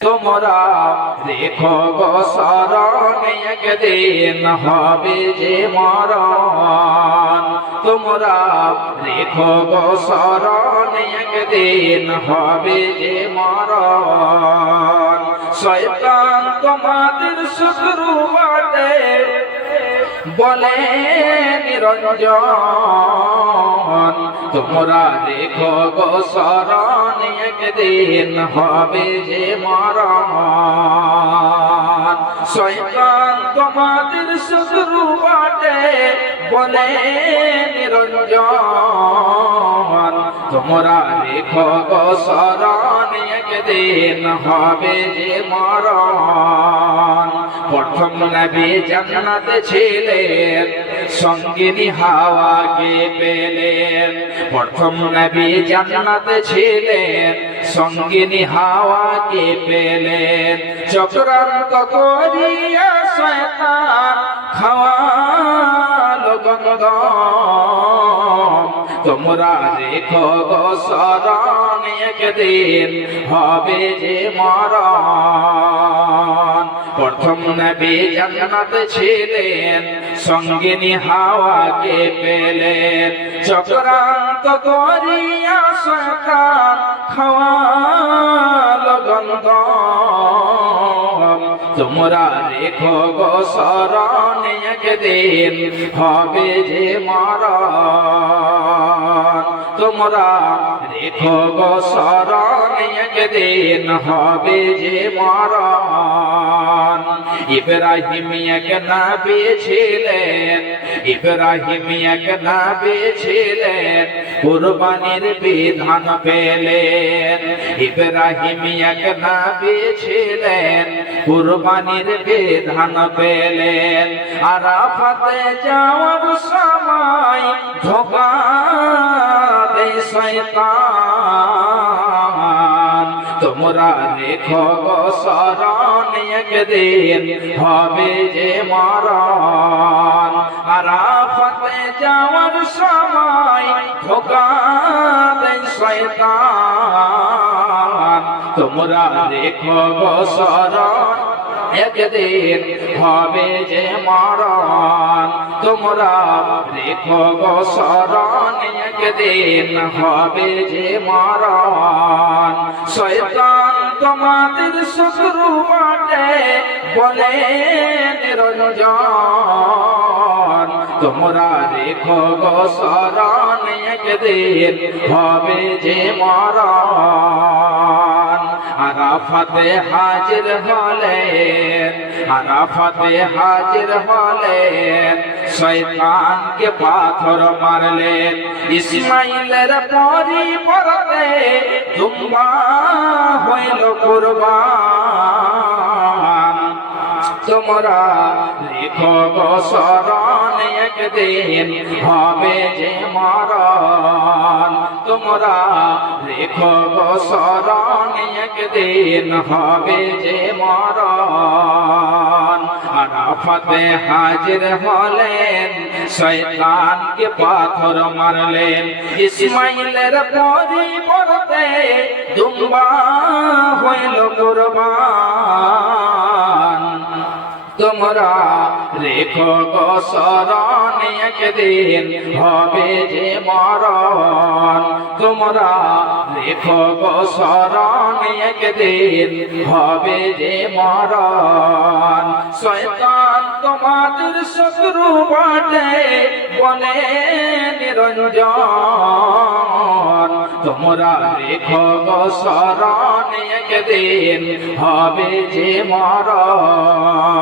তোমরা রেখো গো শরণ, একদিন হবে যে মরণ। তোমরা রেখো গো শরণ, একদিন হবে যে মরণ। শয়তান তোমাদের শত্রু বাটে বলে নিরঞ্জন, তোমরা দেখো গো শরণ, একদিন হবে যে মরণ। শয়তান তোমাদের শত্রু বাটে, বলে নিরঞ্জন, তোমরা দেখো গো শরণ, একদিন হবে যে মরণ। প্রথম নবী জান্নাতে ছিলেন, সঙ্গিনী হাওয়াকে পেলেন। প্রথম নবী জান্নাতে ছিলেন, সঙ্গিনী হাওয়াকে পেলেন। চক্রান্ত করিয়া শয়তান খাওয়ালো গন্ধ তোমরা দেখো গো শরণ একদিন হবে যে মরণ। প্রথম নবী জান্নাত ছিলেন, সঙ্গিনী হাওয়াকে পেলেন। চক্রান্ত করিয়া শয়তান খাওয়ালো গন্ধ তোমরা রেখো গো শরণ একদিন, হবে যে মরণ। তোমরা রেখো গো শরণ একদিন, হবে যে মরণ। ইব্রাহিম এক নবী ছিলেন, ইব্রাহিম এক নবী ছিলেন, কুরবানির বিধান পেলেন। ইব্রাহিম এক নবী ছিলেন, কুরবানির বিধান পেলেন। আরাফাতে যাওয়ার সময় ধোকা দেয় শয়তান। তোমরা রেখো শরণ একদিন হবে যে মরণ। আরাফাতে যাওয়ার সময় ধোকা দেয় শয়তান। তোমরা রেখো গো শরণ একদিন হবে যে মরণ। তোমরা রেখো গো শরণ একদিন হবে যে মরণ। শয়তান তোমাদের শত্রু বাটে বলে নিরঞ্জন তোমরা রেখো গো শরণ হবে যে মরণ। আরাফাতে হাজির হলেন, আরাফাতে হাজির হলেন। শয়তানকে পাথর মারলেন, ইসমাইলের পরিবর্তে তুম্বা হইল কুরবান। তোমরা রেখো গো শরণ একদিন হবে যে মরণ। তোমরা গো শরণ একদিন হবে যে মরণ হাজির হলেন শয়তানকে পাথর মারলেন ইসমাইলের পরিবর্তে দুম্বা হইল কুরবান তোমরা রেখো গো শরণ হবে যে মরণ। তোমরা রেখো গো শরণ হবে যে মরণ। শয়তান তোমাদের শত্রু বটে বলে নিরঞ্জন। তোমরা রেখো শরণ একদিন হবে যে মরণ।